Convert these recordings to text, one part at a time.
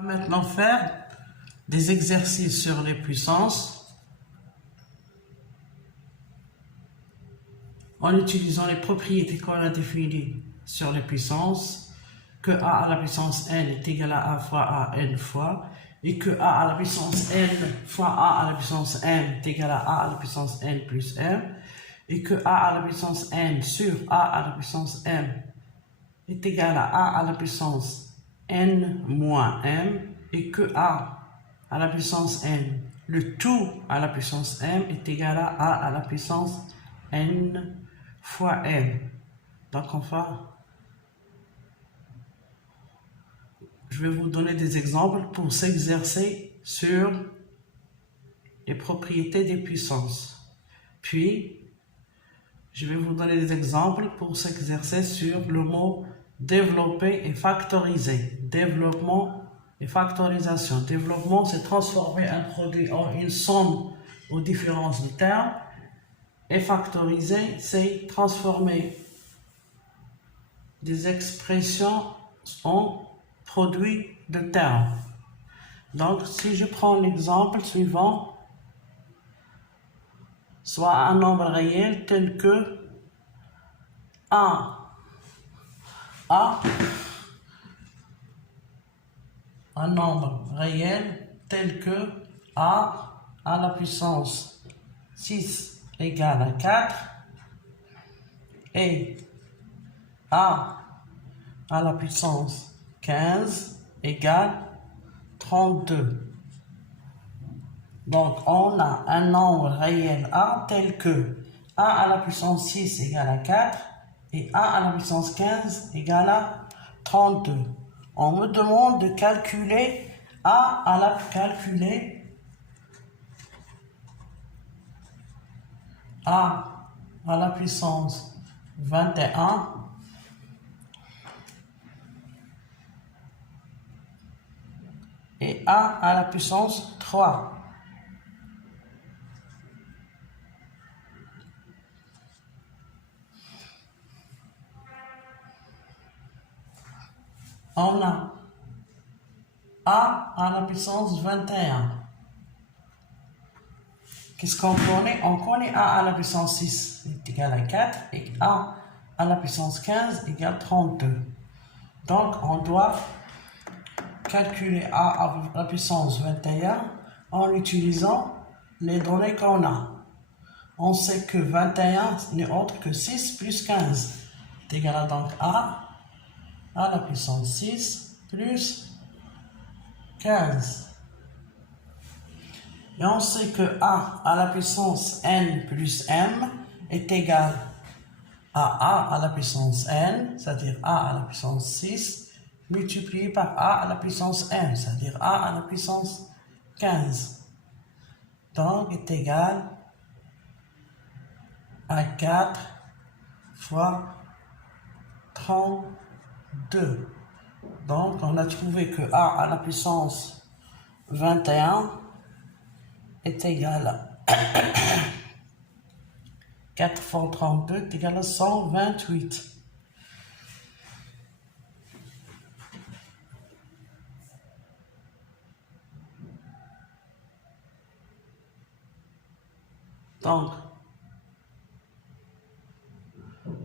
On va maintenant faire des exercices sur les puissances en utilisant les propriétés qu'on a définies sur les puissances, que a à la puissance n est égal à a fois a n fois, et que a à la puissance n fois a à la puissance m est égal à la puissance n plus m, et que a à la puissance n sur a à la puissance m est égal à la puissance n moins m, et que a à la puissance n, le tout à la puissance m est égal à a à la puissance n fois m. Donc enfin, je vais vous donner des exemples pour s'exercer sur les propriétés des puissances. Puis, je vais vous donner des exemples pour s'exercer sur le mot développer et factoriser. Développement et factorisation. Développement, c'est transformer un produit en une somme aux différences de termes. Et factoriser, c'est transformer des expressions en produits de termes. Donc, si je prends l'exemple suivant, soit un nombre réel tel que A, un nombre réel tel que A à la puissance 6 égale à 4 et A à la puissance 15 égale 32. Donc, on a un nombre réel A tel que A à la puissance 6 égale à 4 et A à la puissance 15 égale à 32. On me demande de calculer A à la puissance 21 et A à la puissance 3. On a A à la puissance 21. Qu'est-ce qu'on connaît? On connaît A à la puissance 6 est égal à 4 et A à la puissance 15 égale 32. Donc, on doit calculer A à la puissance 21 en utilisant les données qu'on a. On sait que 21 n'est autre que 6 plus 15 est égal à donc A à la puissance 6 plus 15. Et on sait que A à la puissance n plus m est égal à A à la puissance n, c'est-à-dire A à la puissance 6, multiplié par A à la puissance m, c'est-à-dire A à la puissance 15. Donc, est égal à 4 fois 32. Donc, on a trouvé que A à la puissance 21 est égal à 4 fois 32 est égal à 128. Donc,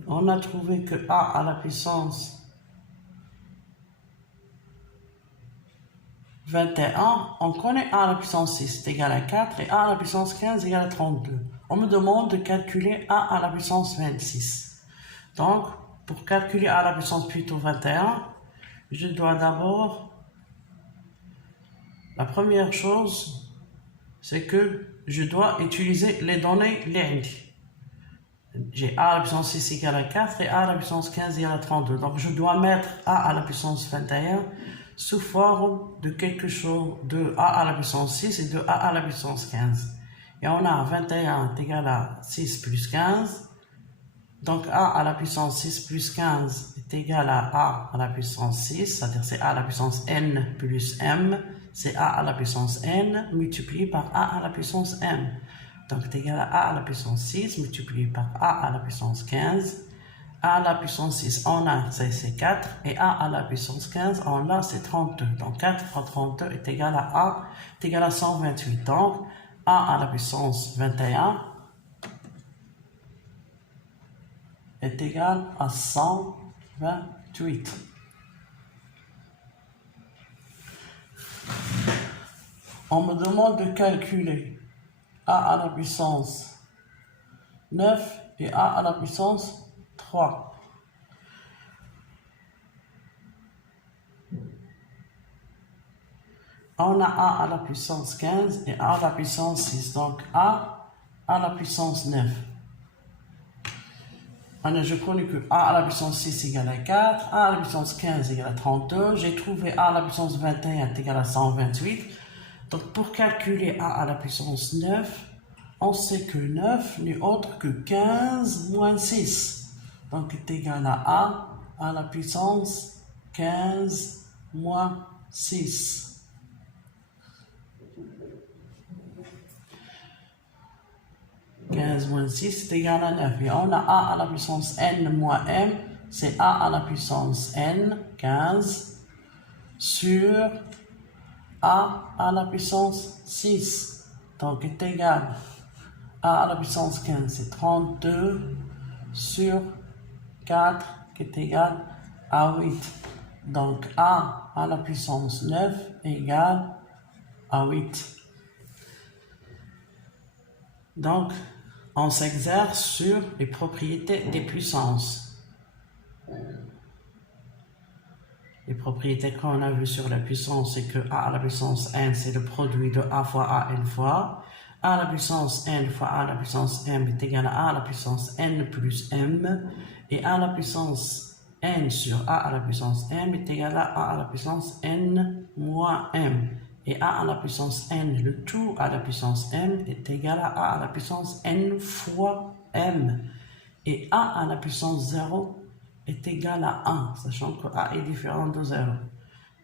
on a trouvé que A à la puissance 21, on connaît A à la puissance 6 est égal à 4 et A à la puissance 15 est égal à 32. On me demande de calculer A à la puissance 26. Donc, pour calculer A à la puissance plutôt 21, je dois d'abord, la première chose, c'est que je dois utiliser les données Lend. J'ai A à la puissance 6 égale à 4 et A à la puissance 15 égale à 32. Donc, je dois mettre A à la puissance 21 sous forme de quelque chose de A à la puissance 6 et de A à la puissance 15. Et on a 21 est égal à 6 plus 15. Donc A à la puissance 6 plus 15 est égal à la puissance 6, c'est-à-dire c'est A à la puissance n plus m. C'est A à la puissance n multiplié par A à la puissance m. Donc c'est égal à A à la puissance 6 multiplié par A à la puissance 15. a à la puissance 6 en A, c'est 4, et A à la puissance 15 en A, c'est 32. Donc 4 fois 32 est égal à A, est égal à 128. Donc A à la puissance 21 est égal à 128. On me demande de calculer A à la puissance 9 et A à la puissance 3. On a A à la puissance 15 et A à la puissance 6. Donc A à la puissance 9. Je connais que A à la puissance 6 égale à 4, A à la puissance 15 égale à 32. J'ai trouvé A à la puissance 21 est égal à 128. Donc pour calculer A à la puissance 9, on sait que 9 n'est autre que 15 moins 6. Donc est égal à la puissance 15 moins 6. 15 moins 6 est égal à 9. Et on a A à la puissance n moins m, c'est A à la puissance n, 15, sur A à la puissance 6. Donc est égal à la puissance 15, c'est 32 sur 4, qui est égal à 8. Donc A à la puissance 9 est égal à 8. Donc, on s'exerce sur les propriétés des puissances. Les propriétés qu'on a vues sur la puissance, c'est que A à la puissance n, c'est le produit de A fois A n fois. A à la puissance n fois A à la puissance m est égal à A à la puissance n plus m. Et A à la puissance n sur A à la puissance m est égal à A à la puissance n moins m. Et A à la puissance n, le tout à la puissance m, est égal à A à la puissance n fois m. Et A à la puissance 0 est égal à 1, sachant que A est différent de 0.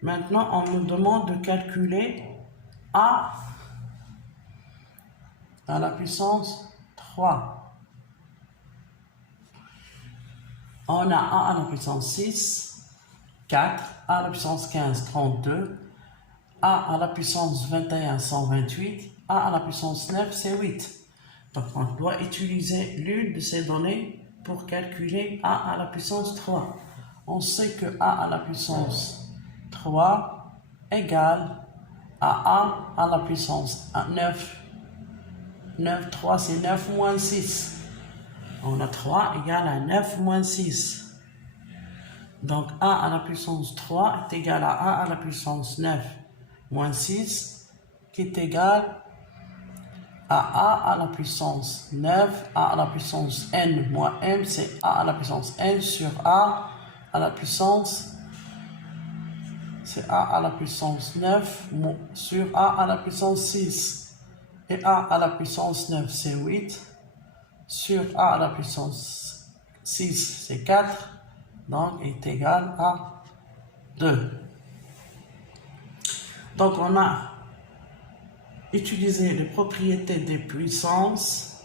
Maintenant, on nous demande de calculer A à la puissance 3. On a A à la puissance 6, 4, A à la puissance 15, 32, A à la puissance 21, 128, A à la puissance 9, c'est 8. Donc on doit utiliser l'une de ces données pour calculer A à la puissance 3. On sait que A à la puissance 3 égale à A à la puissance 9. 9, 3, c'est 9 moins 6. On a 3 égale à 9 moins 6. Donc A à la puissance 3 est égal à A à la puissance 9 moins 6, qui est égal à A à la puissance 9, A à la puissance n moins m, c'est A à la puissance n sur A à la puissance, c'est A à la puissance 9 sur A à la puissance 6. Et A à la puissance 9, c'est 8, sur A à la puissance 6, c'est 4, donc est égal à 2. Donc on a utilisé les propriétés des puissances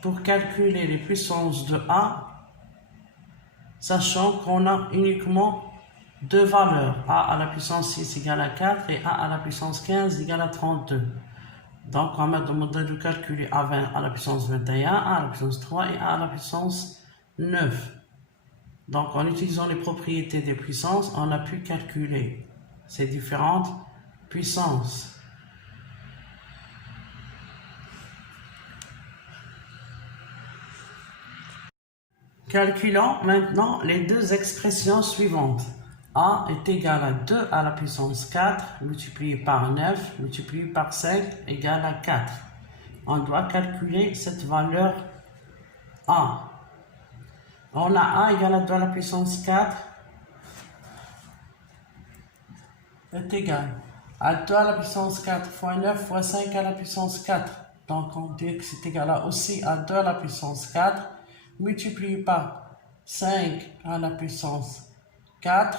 pour calculer les puissances de A, sachant qu'on a uniquement deux valeurs, A à la puissance 6 égale à 4 et A à la puissance 15 égale à 32. Donc on m'a demandé de calculer A à la puissance 21, A à la puissance 3 et A à la puissance 9. Donc en utilisant les propriétés des puissances, on a pu calculer ces différentes puissances. Calculons maintenant les deux expressions suivantes. A est égal à 2 à la puissance 4 multiplié par 9 multiplié par 5 égale à 4. On doit calculer cette valeur A. On a A égale à 2 à la puissance 4 est égal à 2 à la puissance 4 fois 9 fois 5 à la puissance 4. Donc on dit que c'est égal à aussi à 2 à la puissance 4 multiplié par 5 à la puissance 4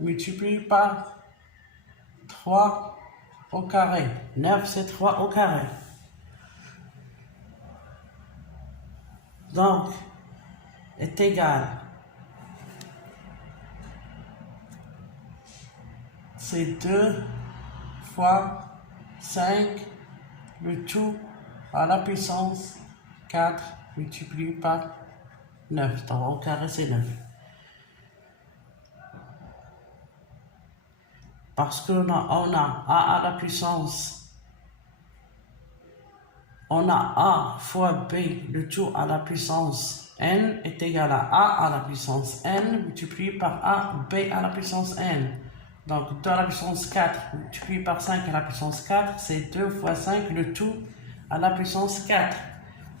multiplié par 3 au carré. 9 c'est 3 au carré. Donc est égal, c'est 2 fois 5, le tout à la puissance 4 multiplié par 9. Donc, au carré, c'est 9. Parce qu'on a A à la puissance, on a A fois B, le tout à la puissance n est égal à A à la puissance n multiplié par A, B à la puissance n. Donc 2 à la puissance 4 multiplié par 5 à la puissance 4, c'est 2 fois 5, le tout à la puissance 4.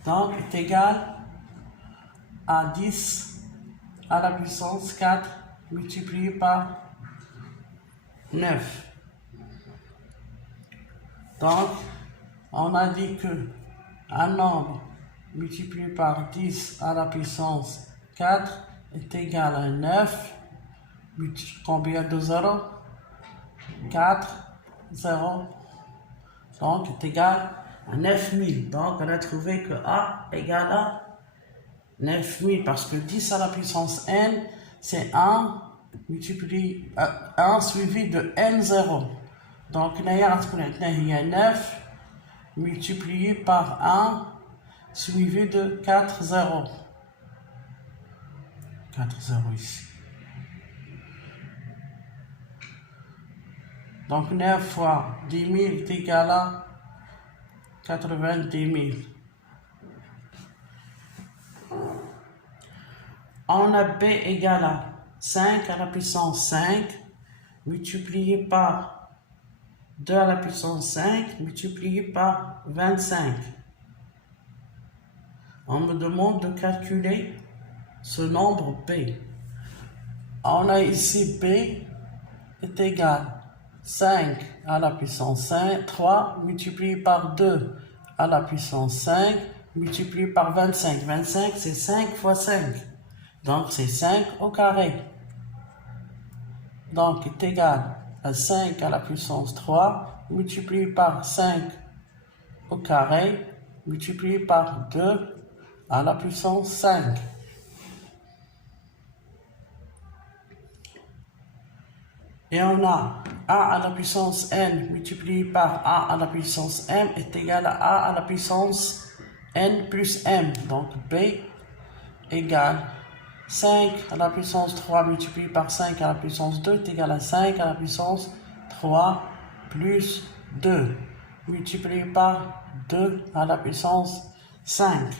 Donc est égal à 10 à la puissance 4 multiplié par 9. Donc, on a dit que un nombre multiplié par 10 à la puissance 4 est égal à 9. Combien de 0? 4, 0. Donc, est égal à 9000. Donc, on a trouvé que A égale à 9000 parce que 10 à la puissance n, c'est 1 multiplié 1 suivi de n0. Donc, il y a 9 multiplié par 1 suivi de 4 0. 4 0 ici. Donc 9 fois 10 000 est égal à 90 000. On a B égale à 5 à la puissance 5 multiplié par 2 à la puissance 5 multiplié par 25. On me demande de calculer ce nombre B. On a ici B est égal à 5 à la puissance 5, 3 multiplié par 2 à la puissance 5 multiplié par 25. 25 c'est 5 fois 5. Donc c'est 5 au carré. Donc est égal à 5 à la puissance 3 multiplié par 5 au carré multiplié par 2 à la puissance 5. Et on a A à la puissance n multiplié par A à la puissance m est égal à A à la puissance n plus m. Donc B égale 5 à la puissance 3 multiplié par 5 à la puissance 2 est égal à 5 à la puissance 3 plus 2 multiplié par 2 à la puissance 5.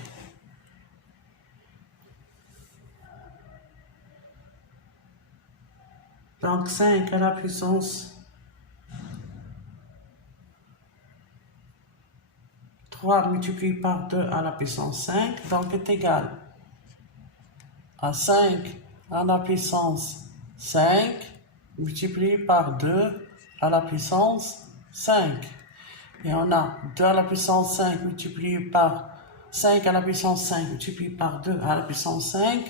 Donc 5 à la puissance 3 multiplié par 2 à la puissance 5, donc est égal à 5 à la puissance 5 multiplié par 2 à la puissance 5. Et on a 2 à la puissance 5 multiplié par 5 à la puissance 5 multiplié par 2 à la puissance 5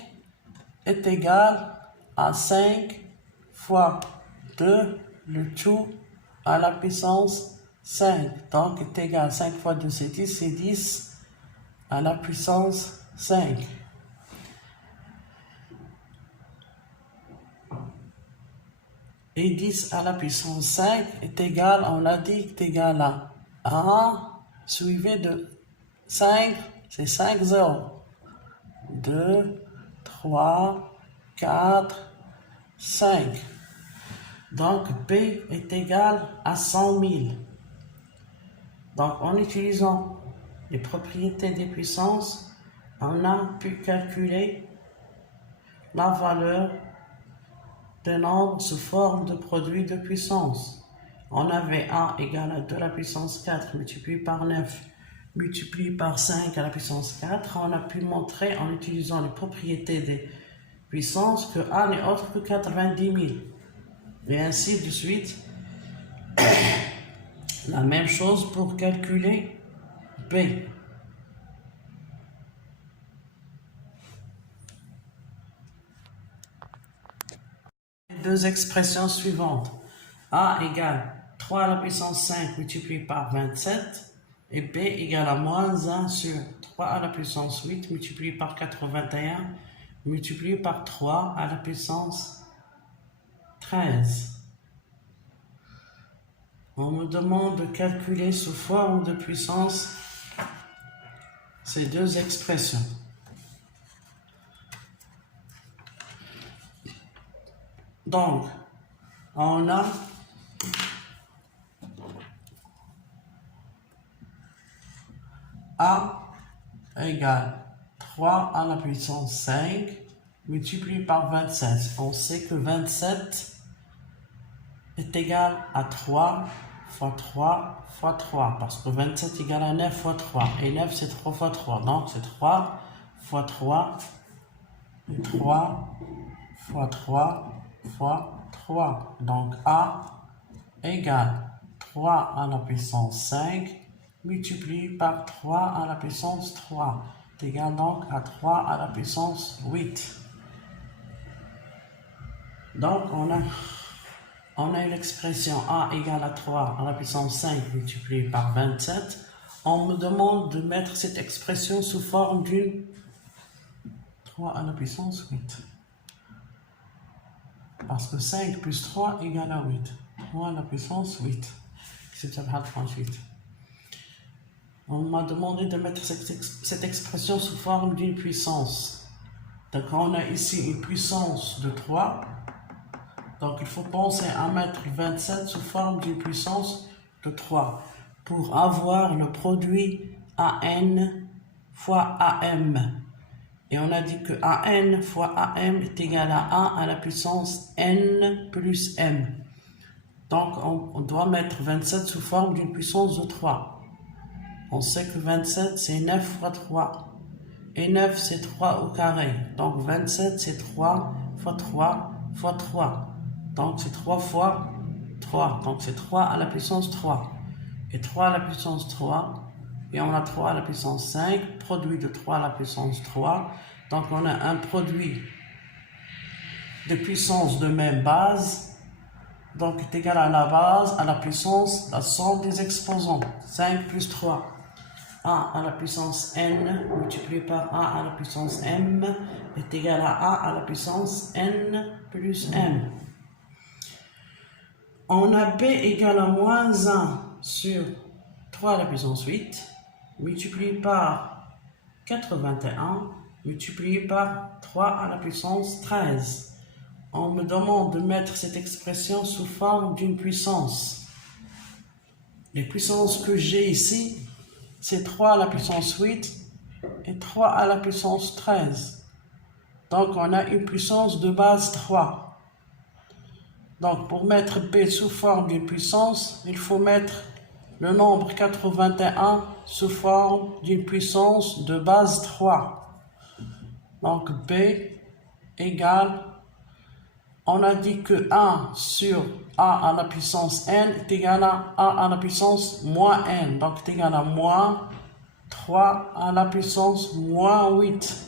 est égal à 5 fois 2, le tout à la puissance 5. Donc est égal à 5 fois 2, c'est 10 à la puissance 5. Et 10 à la puissance 5 est égal, on l'a dit, est égal à 1 suivi de 5, c'est 5 0. 2, 3, 4, 5. Donc B est égal à 100 000. Donc en utilisant les propriétés des puissances, on a pu calculer la valeur d'un nombre sous forme de produit de puissance. On avait A égale à 2 à la puissance 4 multiplié par 9 multiplié par 5 à la puissance 4. On a pu montrer en utilisant les propriétés des puissances que A n'est autre que 90 000. Et ainsi de suite. La même chose pour calculer B. Deux expressions suivantes. A égale 3 à la puissance 5 multiplié par 27 et B égale à moins 1 sur 3 à la puissance 8 multiplié par 81 multiplié par 3 à la puissance 13. On me demande de calculer sous forme de puissance ces deux expressions. Donc, on a A égale 3 à la puissance 5 multiplié par 27. On sait que 27 est égal à 3 fois 3 fois 3. Parce que 27 égale à 9 fois 3. Et 9 c'est 3 fois 3. Donc c'est 3 fois 3. Et 3 fois 3 fois 3. Donc A égale 3 à la puissance 5 multiplié par 3 à la puissance 3 est égal donc à 3 à la puissance 8. Donc on a une expression A égale à 3 à la puissance 5 multiplié par 27. On me demande de mettre cette expression sous forme d'une 3 à la puissance 8. Parce que 5 plus 3 égale à 8. 3 à la puissance 8. C'est ça, 38. On m'a demandé de mettre cette expression sous forme d'une puissance. Donc on a ici une puissance de 3. Donc il faut penser à mettre 27 sous forme d'une puissance de 3 pour avoir le produit AN fois AM. Et on a dit que AN fois AM est égal à A à la puissance N plus M. Donc on doit mettre 27 sous forme d'une puissance de 3. On sait que 27 c'est 9 fois 3. Et 9 c'est 3 au carré. Donc 27 c'est 3 fois 3 fois 3. Donc c'est 3 fois 3. Donc c'est 3 à la puissance 3. Et 3 à la puissance 3. Et on a 3 à la puissance 5. Produit de 3 à la puissance 3. Donc on a un produit de puissance de même base. Donc est égal à la base, à la puissance, la somme des exposants. 5 plus 3. A à la puissance N multiplié par A à la puissance M est égal à A à la puissance N plus M. On a B égale à moins 1 sur 3 à la puissance 8 multiplié par 81 multiplié par 3 à la puissance 13. On me demande de mettre cette expression sous forme d'une puissance. Les puissances que j'ai ici, c'est 3 à la puissance 8 et 3 à la puissance 13. Donc on a une puissance de base 3. Donc pour mettre B sous forme d'une puissance, il faut mettre le nombre 81 sous forme d'une puissance de base 3. Donc B égale, on a dit que 1 sur A à la puissance N est égal à A à la puissance moins N. Donc c'est égal à moins 3 à la puissance moins 8.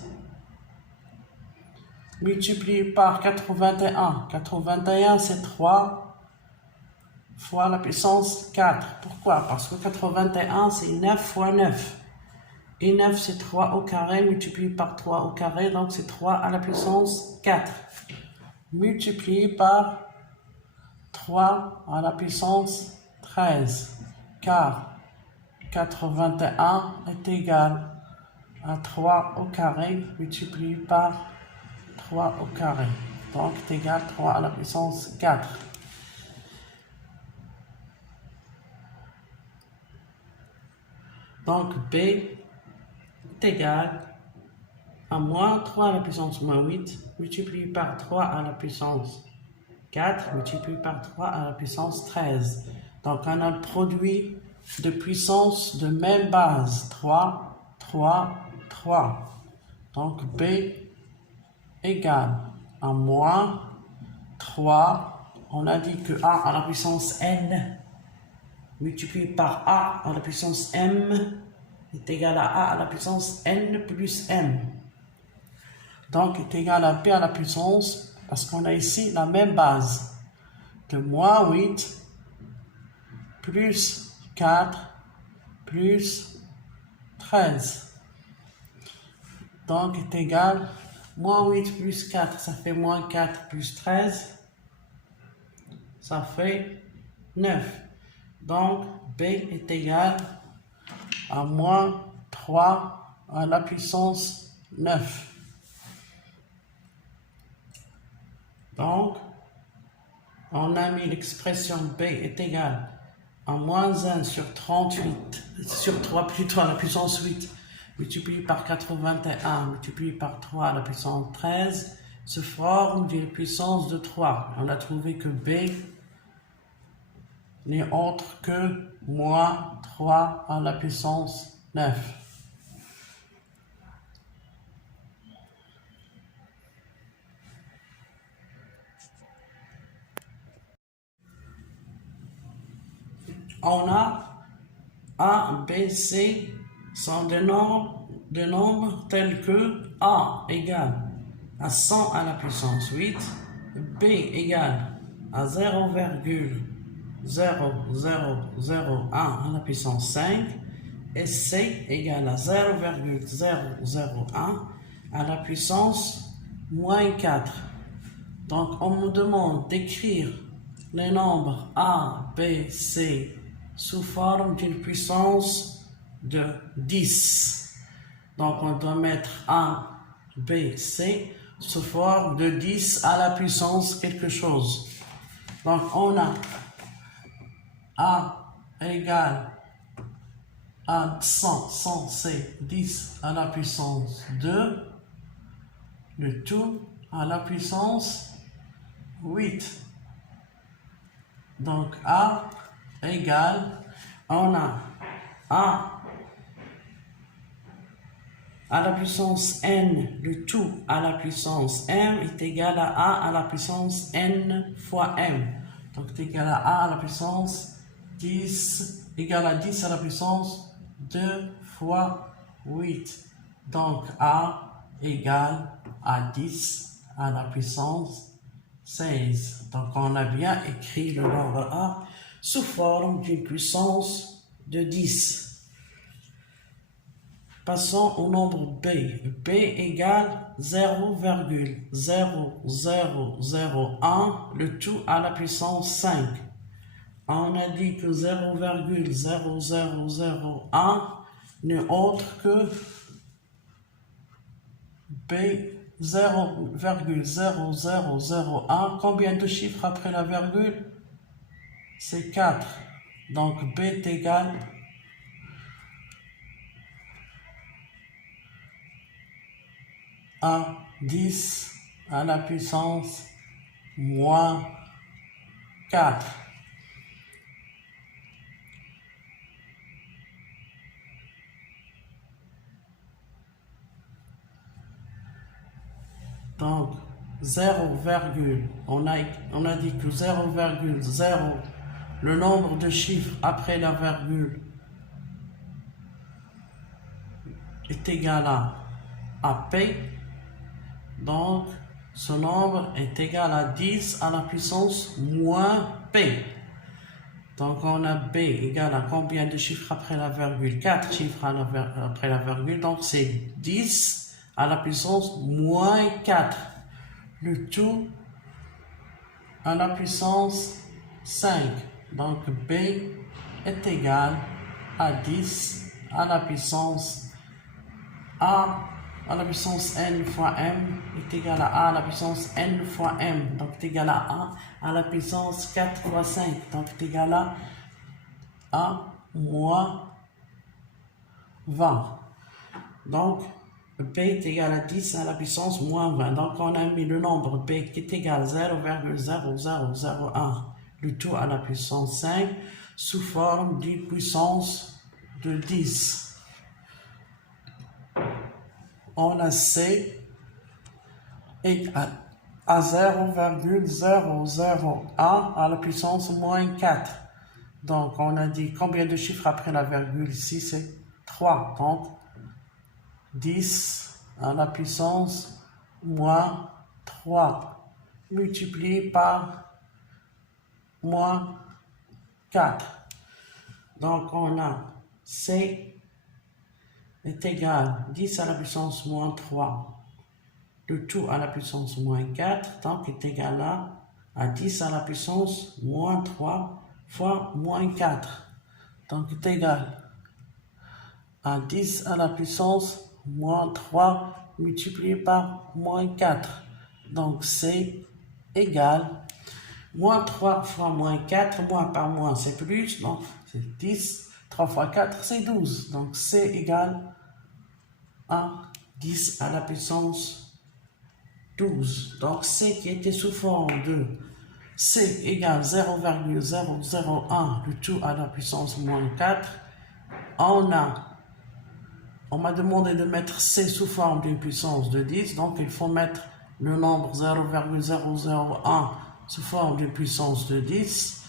Multiplié par 81. 81 c'est 3 fois la puissance 4. Pourquoi? Parce que 81 c'est 9 fois 9. Et 9 c'est 3 au carré multiplié par 3 au carré. Donc c'est 3 à la puissance 4. Multiplié par 3 à la puissance 13. Car 81 est égal à 3 au carré multiplié par 3 au carré. Donc est égal à 3 à la puissance 4. Donc B est égal à moins 3 à la puissance moins 8 multiplié par 3 à la puissance 4 multiplié par 3 à la puissance 13. Donc on a le produit de puissance de même base. 3, 3, 3. Donc B égale à moins 3. On a dit que A à la puissance N multiplié par A à la puissance M est égal à A à la puissance N plus M. Donc est égal à B à la puissance, parce qu'on a ici la même base, de moins 8 plus 4 plus 13. Donc est égal Moins 8 plus 4, ça fait moins 4 plus 13. Ça fait 9. Donc, B est égal à moins 3 à la puissance 9. Donc, on a mis l'expression B est égale à moins 1 sur 38, sur 3 plutôt à la puissance 8, multiplié par 81, multiplié par 3 à la puissance 13, se forme d'une puissance de 3. On a trouvé que B n'est autre que moins 3 à la puissance 9. On a A, B, C sont des nombres tels que A égale à 100 à la puissance 8, B égale à 0,0001 à la puissance 5 et C égale à 0,001 à la puissance moins 4. Donc on me demande d'écrire les nombres A, B, C sous forme d'une puissance de 10. Donc on doit mettre A, B, C sous forme de 10 à la puissance quelque chose. Donc on a A égale à 100, c'est 10 à la puissance 2, le tout à la puissance 8. Donc A égale, on a A à la puissance n, le tout à la puissance m est égal à A à la puissance n fois m. Donc c'est égal à A à la puissance 10, égal à 10 à la puissance 2 fois 8. Donc A égale à 10 à la puissance 16. Donc on a bien écrit le nombre A sous forme d'une puissance de 10. Passons au nombre B. B égale 0,0001, le tout à la puissance 5. On a dit que 0,0001 n'est autre que B 0,0001. Combien de chiffres après la virgule? C'est 4. Donc B est égal à 10 à la puissance moins 4. Donc 0, on a dit que 0,0, le nombre de chiffres après la virgule est égal à P. Donc, ce nombre est égal à 10 à la puissance moins P. Donc, on a B égale à combien de chiffres après la virgule? 4 chiffres après la virgule. Donc, c'est 10 à la puissance moins 4. Le tout à la puissance 5. Donc, B est égal à 10 à la puissance A à la puissance n fois m est égal à A à la puissance n fois m. Donc, c'est égal à la puissance 4 fois 5. Donc, c'est égal à A moins 20. Donc, B est égal à 10 à la puissance moins 20. Donc, on a mis le nombre B qui est égal à 0,0001, le tout à la puissance 5, sous forme d'une puissance de 10. On a C égale à 0,001 à la puissance moins 4. Donc, on a dit combien de chiffres après la virgule? Ici, c'est 3. Donc, 10 à la puissance moins 3 multiplié par moins 4. Donc, on a C est égal à 10 à la puissance moins 3. le tout à la puissance moins 4, donc est égal à 10 à la puissance moins 3 fois moins 4. Donc est égal à 10 à la puissance moins 3 multiplié par moins 4. Donc c'est égal, moins 3 fois moins 4, moins par moins c'est plus, donc c'est 10, 3 fois 4 c'est 12. Donc c'est égal à 10 à la puissance 12. Donc C qui était sous forme de C égale 0,001, le tout à la puissance moins 4. On m'a demandé de mettre C sous forme d'une puissance de 10, donc il faut mettre le nombre 0,001 sous forme d'une puissance de 10.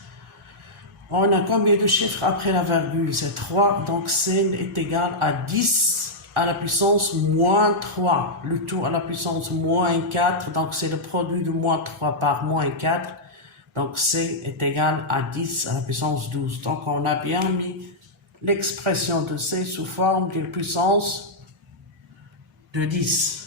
On a combien de chiffres après la virgule? C'est 3, donc C est égal à 10 à la puissance moins 3, le tout à la puissance moins 4, donc c'est le produit de moins 3 par moins 4, donc C est égal à 10 à la puissance 12. Donc on a bien mis l'expression de C sous forme d'une puissance de 10.